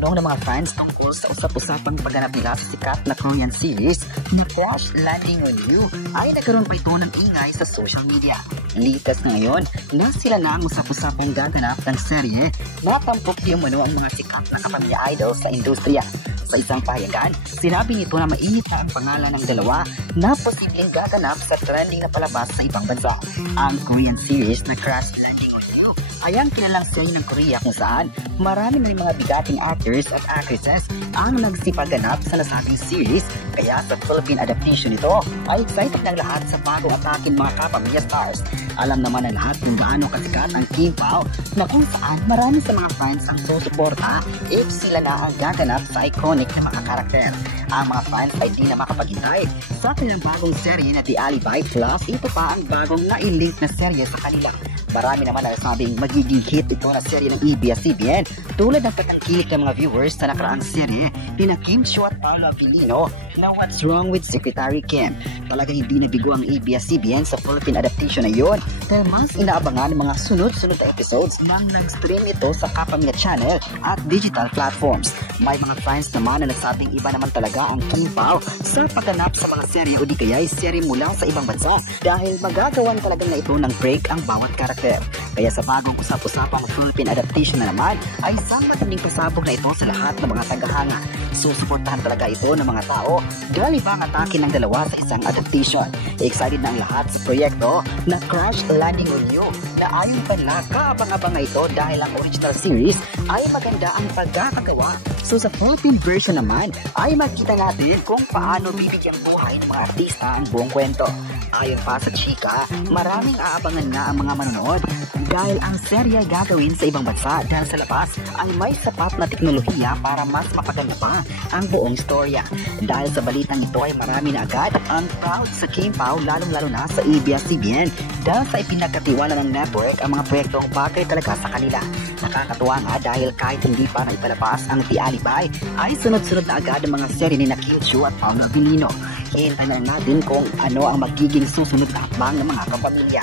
tanong ng mga fans tungkol sa usap-usapang pagganap nila sa sikat na Korean series na Crash Landing on You ay nagkaroon pa ito ng ingay sa social media. Litas na ngayon na sila na ang usap-usapang gaganap ng serye na tampok di umano ang mga sikat na kapamilya idol sa industriya. Sa isang pahayagan, sinabi nito na mainit na ang pangalan ng dalawa na posibleng gaganap sa trending na palabas sa ibang bansa. Ang Korean series na Crash Landing on You ay ang kilalang serye ng Korea kung saan marami na rin mga bigating actors at actresses ang nagsipaganap sa nasabing series, kaya sa Philippine adaptation nito ay excited ng lahat sa bagong atakin mga kapamilya stars. Alam naman na lahat kung gaano kasikat ang King Pao na kung saan marami sa mga fans ang susuporta if sila na ang gaganap sa iconic na mga karakter. Ang mga fans ay di na makapaghintay sa kanilang bagong serye na The Alibi, plus ito pa ang bagong na-link na serye sa kanila. Marami naman na sabing magiging hit ito na serye ng ABS-CBN tulad ng patangkilik ng mga viewers sa nakaraang serye ni na Kim Chiu at Paolo Abilino na What's Wrong with Secretary Kim. Talagang hindi nabigo ang ABS-CBN sa Philippine adaptation na yun dahil mas inaabangan ng mga sunod-sunod na episodes nang nag-stream ito sa Kapamilya Channel at digital platforms. May mga fans naman na nagsabing iba naman talaga ang King Pao sa pagganap sa mga serye o di kaya ay serye mula sa ibang bansa dahil magagawan talaga na ito ng break ang bawat karakter. Kaya sa bagong usap-usapang Philippine adaptation na naman ay isang matinding pasabog na ito sa lahat ng mga tagahanga. Susuportahan talaga ito ng mga tao dahil iba ang atake ng dalawa sa isang adaptation. Excited na ang lahat sa proyekto na Crash Landing on You na ayon pa nila kaabang-abang ito dahil ang original series ay maganda ang pagkakagawa. So sa Philippine version naman ay makita natin kung paano bibigyang buhay ng mga artista ang buong kwento. Ayon pa sa chika, maraming aabangan nga ang mga manonood dahil ang serye gagawin sa ibang bansa dahil sa labas ay may sapat na teknolohiya para mas mapaganda pa ang buong storya. Dahil sa balitang ito ay marami na agad ang proud sa King Pao lalong-lalo na sa ABS-CBN dahil sa ipinagkatiwala ng network ang mga proyektong bagay talaga sa kanila. Nakakatuwa nga dahil kahit hindi pa naipalabas ang The Alibi ay sunod-sunod na agad ang mga serye ni na Kim Chiu at Paolo Abilino. Hintayin na lang natin kung ano ang magiging susunod na hakbang ng mga kapamilya.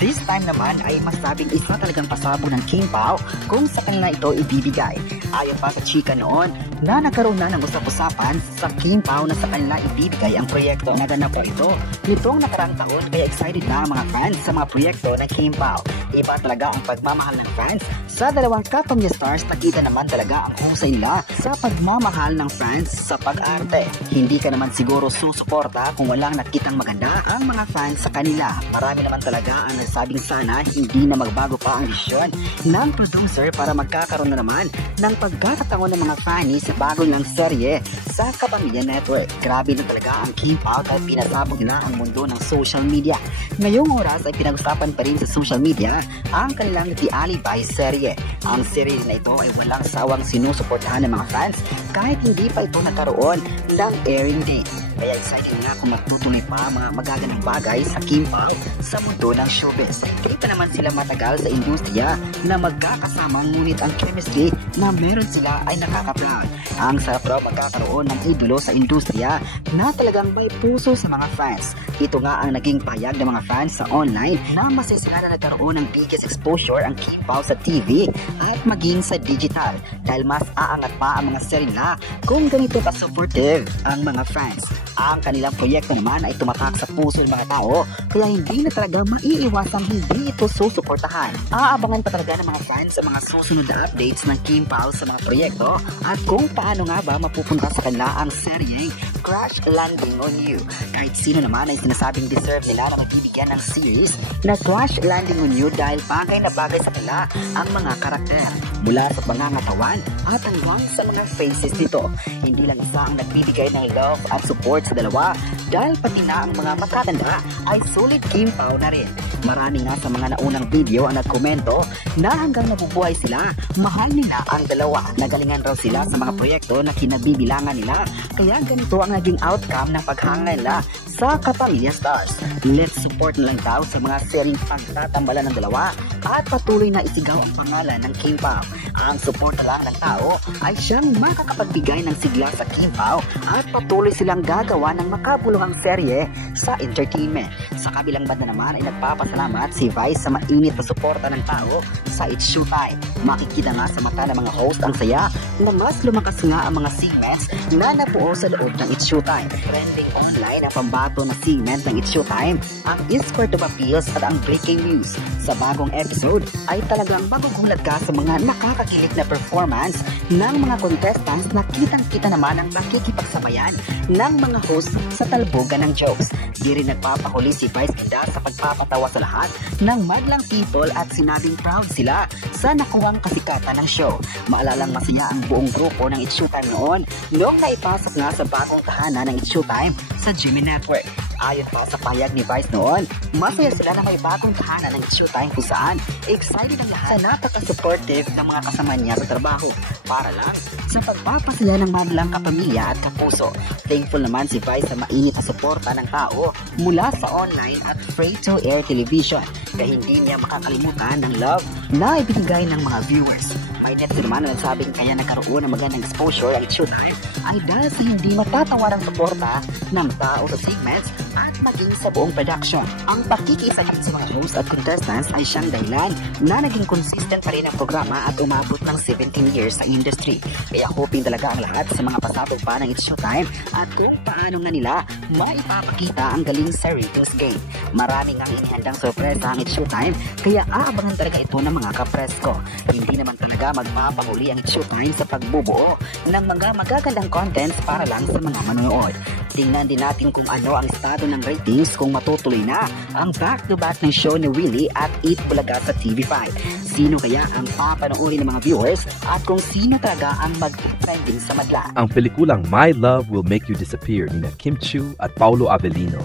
This time naman ay masabing isa talagang pasabog ng King Pao kung sa kanila ito ibibigay. Ayon pa sa chika noon na nagkaroon na ng usap-usapan sa King Pao na sa kanila ibibigay ang proyekto. Naganap pa ito nitong nakaraang taon kaya excited na ang mga fans sa mga proyekto ng King Pao. Iba talaga ang pagmamahal ng fans sa dalawang kapamilya stars. Nakita naman talaga ang husay nila sa pagmamahal ng fans sa pag-arte. Hindi ka naman siguro susuporta kung walang nakitang maganda ang mga fans sa kanila. Marami naman talaga ang nagsabing sana hindi na magbago pa ang desisyon ng producer para magkakaroon na naman ng pagkakataon ng mga fans sa bago ng serye sa Kapamilya Network. Grabe na talaga ang King Pao dahil pinasabog na ang mundo ng social media. Ngayong oras ay pinag-usapan pa rin sa social media ang kanilang The Alibi serye. Ang serye na ito ay walang sawang sinusuportahan ng mga fans kahit hindi pa ito nakaroon ng airing date. Kaya excited nga kung magtutuloy pa mga magagandang bagay sa King Pao sa mundo ng showbiz. Kita naman sila matagal sa industriya na magkakasama ngunit ang chemistry na meron sila ay nakaka-proud. Ang sarap raw magkakaroon ng idolo sa industriya na talagang may puso sa mga fans. Ito nga ang naging payag ng mga fans sa online na masaya na nagkaroon ng biggest exposure ang King Pao sa TV at maging sa digital dahil mas aangat pa ang mga serye nila kung ganito ka-supportive ang mga fans. Ang kanilang proyekto naman ay tumatak sa puso ng mga tao kaya hindi na talaga maiiwasang hindi ito susuportahan. Aabangan pa talaga ng mga fans sa mga susunod na updates ng King Pao sa mga proyekto at kung paano nga ba mapupunta sa kanila ang seryeng Crash Landing on You. Kahit sino naman ay sinasabing deserve nila na magbibigyan ng series na Crash Landing on You dahil bagay na bagay sa kanila ang mga karakter mula sa pangangatawan at hanggang sa mga faces nito. Hindi lang isa ang nagbibigay ng love at support sa dalawa dahil pati na ang mga matatanda ay solid King Pao na rin. Marami nga sa mga naunang video ang nagkomento na hanggang nabubuhay sila, mahal nila ang dalawa. Nagalingan raw sila sa mga proyekto na kinabibilangan nila kaya ganito ang naging outcome ng paghanga nila sa Kapamilya Stars. Let's support na lang daw sa mga seryeng pagtatambalan ng dalawa at patuloy na isigaw ang pangalan ng King Pao. Ang suporta lang ng tao ay siyang makakapagbigay ng sigla sa King Pao at patuloy silang gagawa ng makabuluhang serye sa entertainment. Sa kabilang banda naman ay nagpapasalamat si Vice sa mainit na suporta ng tao sa It's Showtime. Makikita nga sa mata ng mga host ang saya na mas lumakas nga ang mga segments na nabuo sa loob ng It's Showtime. Trending online ang pambato na segment ng It's Showtime, ang Escort of Appeals at ang Breaking News. Sa bagong episode ay talagang magugulat ka sa mga nakakakilig na performance ng mga contestants na kitang-kita naman ang nakikipagsabayan ng mga host sa talbogan ng jokes. Di rin nagpapahuli si Vice Ganda sa pagpapatawa sa lahat ng madlang people at sinabing proud sila sa nakuwang kasikatan ng show. Maalalang masaya ang buong grupo ng It's Showtime noon noong naipasok nga sa bagong tahanan ng It's Showtime sa GMA Network. Ayon pa sa payag ni Vice noon, masaya sila na may bagong tahanan ng It's Showtime kung saan excited ang lahat sa napaka-supportive ng mga kasama niya sa trabaho para lang sa pagpapasaya ng madlang kapamilya at kapuso. Thankful naman si Vice sa mainit na suporta ng tao mula sa online at free-to-air television kaya hindi niya makakalimutan ng love na ibinigay ng mga viewers. May netizens naman na nagsabing kaya nagkaroon ng magandang exposure ang It's Showtime ay dahil sa hindi matatawarang suporta ng tao sa segments at maging sa buong production. Ang pakikisa sa mga hosts at contestants ay siyang dahilan na naging consistent pa rin ang programa at umabot ng 17 years sa industry. Kaya hoping talaga ang lahat sa mga pasabog pa ng It's Showtime at kung paano nga nila maipapakita ang galing sa ratings game. Maraming ang inihandang sorpresa ang It's Showtime kaya aabangan talaga ito ng mga kapresko. Hindi naman talaga magpapahuli ang It's Showtime sa pagbubuo ng mga magagandang contents para lang sa mga manonood. Tingnan din natin kung ano ang estado ng ratings kung matutuloy na ang back-to-back ng show ni Willie at Eat Bulaga sa TV5. Sino kaya ang papanoorin ng mga viewers at kung sino talaga ang mag-trending sa madla. Ang pelikulang My Love Will Make You Disappear ni Kim Chiu at Paulo Avellino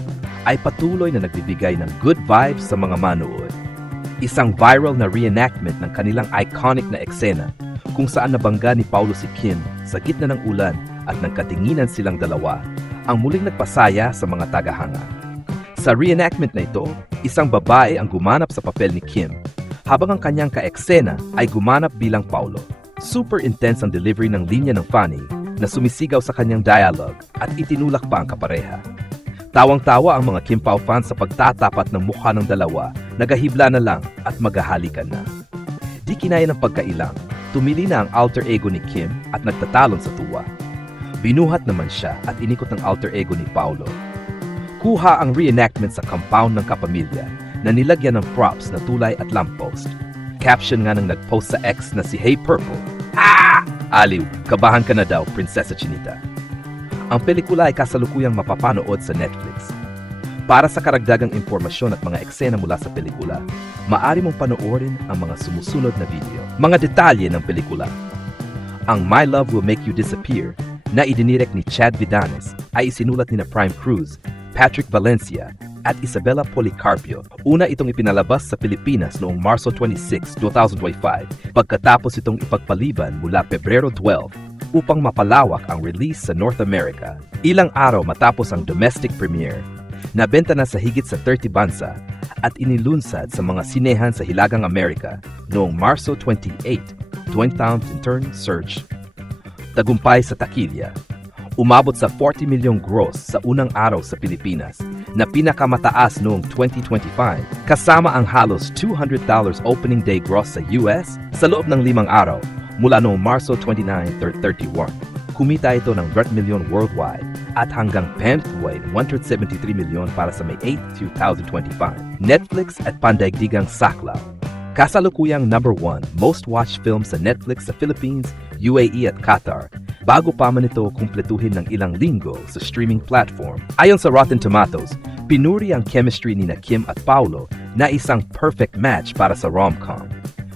ay patuloy na nagbibigay ng good vibes sa mga manood. Isang viral na reenactment ng kanilang iconic na eksena kung saan nabangga ni Paulo si Kim sa gitna ng ulan at nagkatinginan silang dalawa ang muling nagpasaya sa mga tagahanga. Sa reenactment na ito, isang babae ang gumanap sa papel ni Kim habang ang kanyang ka-eksena ay gumanap bilang Paulo. Super intense ang delivery ng linya ng Fanny na sumisigaw sa kanyang dialogue at itinulak pa ang kapareha. Tawang-tawa ang mga Kim Pao fans sa pagtatapat ng mukha ng dalawa, nagahibla na lang at maghahalikan na. Di kinaya ng pagkailang, tumili na ang alter ego ni Kim at nagtatalon sa tuwa. Binuhat naman siya at inikot ng alter ego ni Paulo. Kuha ang reenactment sa compound ng kapamilya na nilagyan ng props na tulay at lamppost. Caption nga ng nagpost sa X na si Hey Purple. Ah! Aliw, kabahan ka na daw, Prinsesa Chinita. Ang pelikula ay kasalukuyang mapapanood sa Netflix. Para sa karagdagang impormasyon at mga eksena mula sa pelikula, maaari mong panoorin ang mga sumusunod na video. Mga detalye ng pelikula. Ang My Love Will Make You Disappear na idinirect ni Chad Vidanes ay isinulat ni na Prime Cruz, Patrick Valencia at Isabella Policarpio. Una itong ipinalabas sa Pilipinas noong Marso 26, 2025 pagkatapos itong ipagpaliban mula Pebrero 12 upang mapalawak ang release sa North America. Ilang araw matapos ang domestic premiere, nabenta na sa higit sa 30 bansa at inilunsad sa mga sinehan sa Hilagang Amerika noong Marso 28, 20,000 turn search. Tagumpay sa takilya. Umabot sa 40 milyong gross sa unang araw sa Pilipinas na pinakamataas noong 2025 kasama ang halos $200 opening day gross sa US sa loob ng 5 araw mula noong Marso 29, 31. Kumita ito ng 1 million worldwide at hanggang 10th way 173 milyon para sa May 8, 2025. Netflix at pandaigdigang saklaw. Kasalukuyang number 1 most watched film sa Netflix sa Philippines, UAE at Qatar bago pa man ito kumpletuhin ng ilang linggo sa streaming platform. Ayon sa Rotten Tomatoes, pinuri ang chemistry ni Kim at Paulo na isang perfect match para sa rom-com.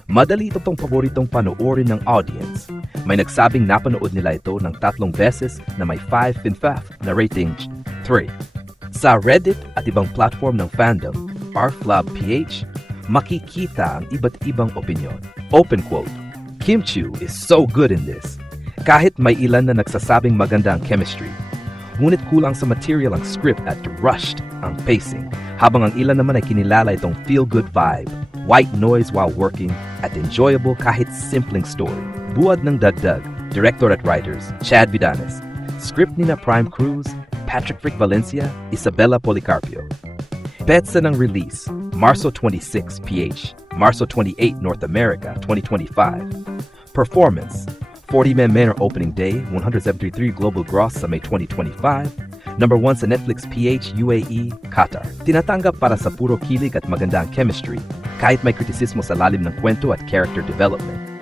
Madali itong paboritong panoorin ng audience. May nagsabing napanood nila ito ng 3 beses na may 5 and 5 na rating 3. Sa Reddit at ibang platform ng fandom, rflabph, makikita ang iba't ibang opinyon. Open quote, Kim Chiu is so good in this. Kahit may ilan na nagsasabing maganda ang chemistry, ngunit kulang sa material ang script at rushed ang pacing, habang ang ilan naman ay kinilala itong feel-good vibe, white noise while working, at enjoyable kahit simpleng story. Buwad ng dagdag, director at writers, Chad Vidanes, script ni na Prime Cruz, Patrick Valencia, Isabella Policarpio. Petsa ng release, Marso 26 PH, Marso 28 North America 2025. Performance: 40 Men Manor opening day, 173 global gross sa May 2025. Number 1 sa Netflix PH, UAE, Qatar. Tinatanggap para sa puro kilig at magandang chemistry, kahit may kritisismo sa lalim ng kwento at character development.